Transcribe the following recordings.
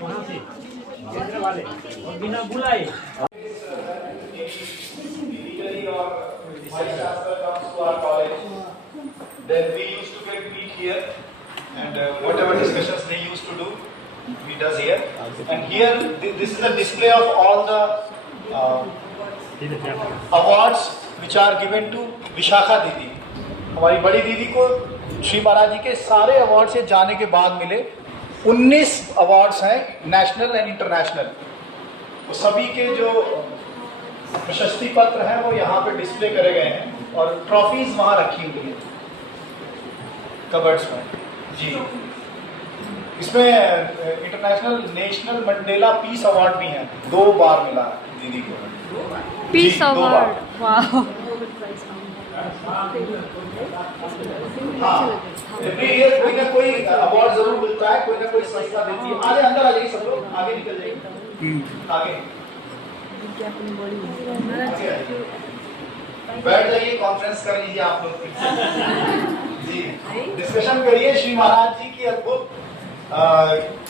वहाँ से केंद्र वाले और बिना बुलाए Then we used to get meet here, and whatever discussions they used to do, we does here. And here, this is a display of all the awards which are given to Vishakha दीदी. हमारी बड़ी दीदी को श्री महाराज जी के सारे award से जाने के बाद मिले 19 अवार्ड्स हैं, नेशनल एंड इंटरनेशनल. तो सभी के जो प्रशस्ति पत्र हैं वो यहाँ पे डिस्प्ले करे गए हैं और ट्रॉफीज वहाँ रखी हुई हैं कबर्ड्स में जी. इसमें international national Mandela peace award भी है, 2 बार मिला दीदी को पीस अवार्ड. वाह. हाँ, एवरी ईयर कोई ना कोई अवार्ड जरूर मिलता है, कोई ना कोई संस्था देती है. आगे अंदर आ जाइए सब लोग, आगे निकल जाइए. आगे बैठ जाइए, कॉन्फ्रेंस कर लीजिए आप लोग जी. डिस्कशन करिए श्री महाराज जी की अद्भुत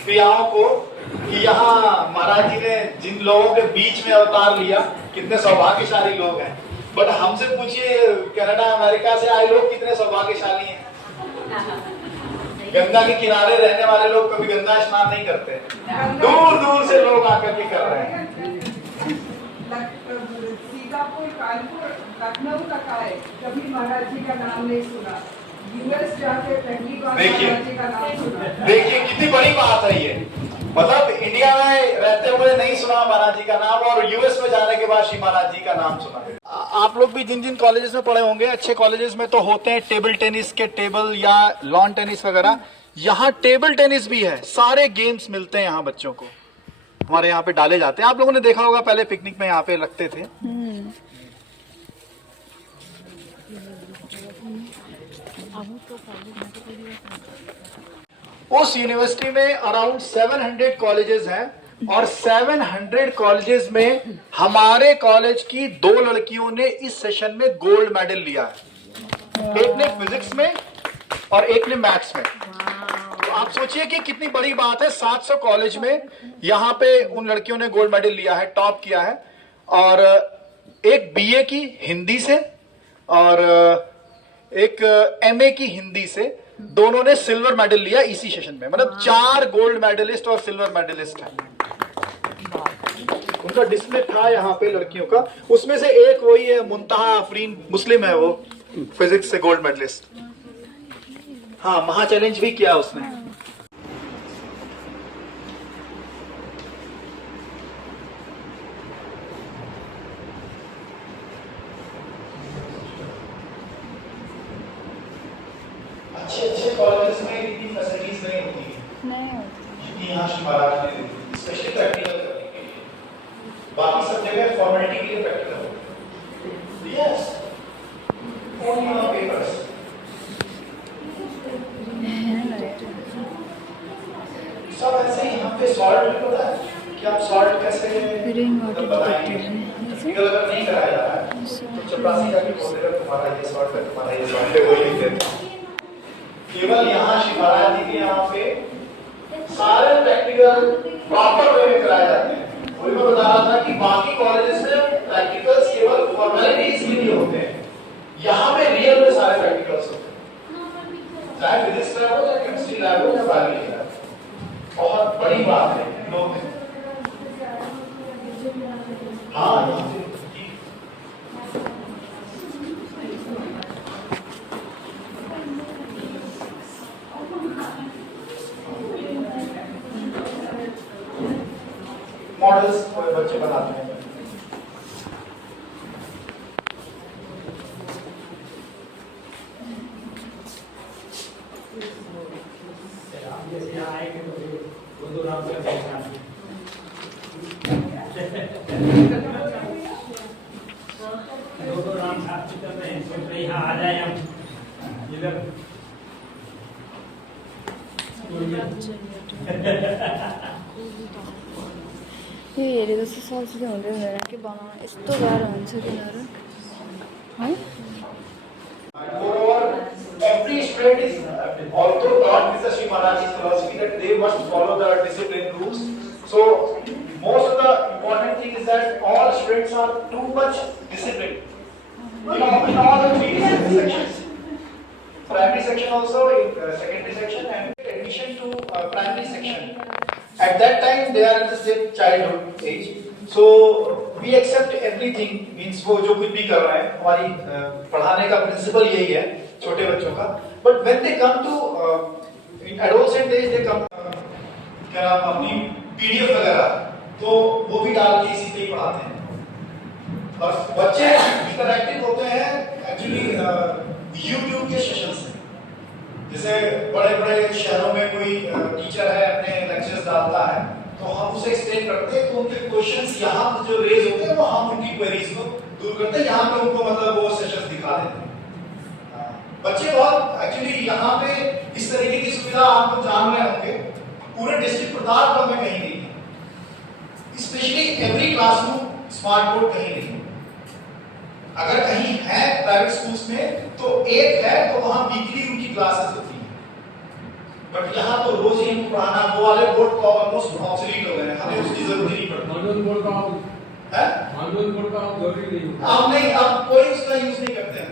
क्रियाओं को कि यहाँ महाराज जी ने जिन लोगों के बीच में अवतार लिया, कितने सौभाग्यशाली लोग हैं. बट हमसे पूछिए कनाडा अमेरिका से आए लोग कितने सौभाग्यशाली हैं. गंगा के किनारे रहने वाले लोग कभी गंगा स्नान नहीं करते, दूर दूर से लोग आकर के कर रहे हैं. लखनऊ तक आए, कभी महाराज जी का नाम नहीं सुना. यूएस जाके पहली बार महाराज जी का नाम सुना. देखिए कितनी बड़ी बात है ये. मतलब इंडिया में रहते हुए नहीं सुना महाराज जी का नाम, और यूएस में जाने के बाद श्री महाराज जी का नाम सुना. आप लोग भी जिन जिन कॉलेजेस में पढ़े होंगे, अच्छे कॉलेजेस में तो होते हैं टेबल टेनिस के टेबल या लॉन टेनिस वगैरह. यहाँ टेबल टेनिस भी है, सारे गेम्स मिलते हैं यहाँ बच्चों को, हमारे यहाँ पे डाले जाते हैं. आप लोगों ने देखा होगा पहले पिकनिक में यहाँ पे लगते थे. उस यूनिवर्सिटी में अराउंड 700 कॉलेजेस हैं और 700 कॉलेजेस में हमारे कॉलेज की 2 लड़कियों ने इस सेशन में गोल्ड मेडल लिया है. एक ने फिजिक्स में और एक ने मैथ्स में. तो आप सोचिए कि कितनी बड़ी बात है. 700 कॉलेज में यहाँ पे उन लड़कियों ने गोल्ड मेडल लिया है, टॉप किया है. और एक बीए की हिंदी से और एक एमए की हिंदी से, दोनों ने सिल्वर मेडल लिया इसी सेशन में. मतलब 4 गोल्ड मेडलिस्ट और सिल्वर मेडलिस्ट हैं. उनका डिस्प्ले था यहाँ पे लड़कियों का. उसमें से एक वही है मुंतहा अफरीन, मुस्लिम है वो, फिजिक्स से गोल्ड मेडलिस्ट. हाँ, महा चैलेंज भी किया उसने. अच्छे कॉलेजेस में इतनी फैसिलिटीज नहीं होती है जितनी यहाँ श्री महाराज ने दी, स्पेशली प्रैक्टिकल करने के लिए. बाकी सब जगह फॉर्मेलिटी के लिए प्रैक्टिकल होता है. Yes, only on papers. सब ऐसे ही. यहाँ पे सॉल्ट भी पता है कि आप सॉल्ट कैसे बताएंगे. प्रैक्टिकल अगर नहीं कराया जा रहा है तो चपरासी जाके बोलेगा तुम्हारा ये सॉल्ट है, तुम्हारा ये सॉल्ट है, वही लिख देता है. केवल यहाँ श्री महाराज जी के यहाँ पे सारे प्रैक्टिकल प्रॉपर वे में कराए जाते हैं. वही मैं बता रहा था कि बाकी कॉलेजेस में प्रैक्टिकल्स केवल फॉर्मेलिटीज के लिए होते हैं, यहाँ पे रियल में सारे प्रैक्टिकल्स होते हैं. चाहे फिजिक्स लैब हो, चाहे केमिस्ट्री लैब हो, या बायोलॉजी लैब. बहुत बड़ी बात है लोग. हाँ, मॉडल्स बच्चे बनाते हैं. यहाँ आ जाए हम इधर. यो हेरेको चाहिँ सजिलो हुँदैन कि बनाउन. यस्तो गाह्रो हुन्छ तिनीहरू. Moreover, every student is also taught Mr. Sri Maharaj's philosophy that they must follow the discipline rules. So, most of the important thing is that all students are too much disciplined in all the three sections. Primary section also, in secondary section, and admission to primary section. At that time, they are in the same childhood age. So we accept everything, means वो जो कुछ भी कर रहा है, हमारी पढ़ाने का प्रिंसिपल यही है छोटे बच्चों का. But when they come to in adolescent age, they come क्या नाम अपनी PDF वगैरह, तो वो भी डाल के इसी पे ही पढ़ाते हैं. और बच्चे इंटरैक्टिव होते हैं एक्चुअली YouTube के सेशंस में. जैसे बड़े-बड़े शहरों में कोई टीचर है अपने लेक्चर्स डालता है, तो हम उसे एक्सप्लेन करते हैं, तो उनके क्वेश्चंस यहाँ जो रेज होते हैं वो हम उनकी क्वेरीज को दूर करते हैं, यहाँ पे उनको मतलब वो सेशंस दिखा देते हैं. बच्चे बहुत एक्चुअली यहाँ पे इस तरीके की सुविधा आपको जान रहे होंगे पूरे डिस्ट्रिक्ट प्रतापगढ़ में कहीं नहीं है. Specially every classroom smart board कहीं नहीं. अगर कहीं है प्राइवेट स्कूल्स में तो एक है, तो वहां वीकली उनकी क्लासेस होती हैं. बट यहाँ तो रोज ही इनको पढ़ाना, वो वाले बोर्ड तो ऑलमोस्ट ऑब्सोलीट हो गए हैं, हमें उसकी जरूरत ही नहीं पड़ती. मानून बोर्ड का है मानून बोर्ड का जरूरी नहीं. अब नहीं, अब कोई उसका यूज नहीं करते हैं.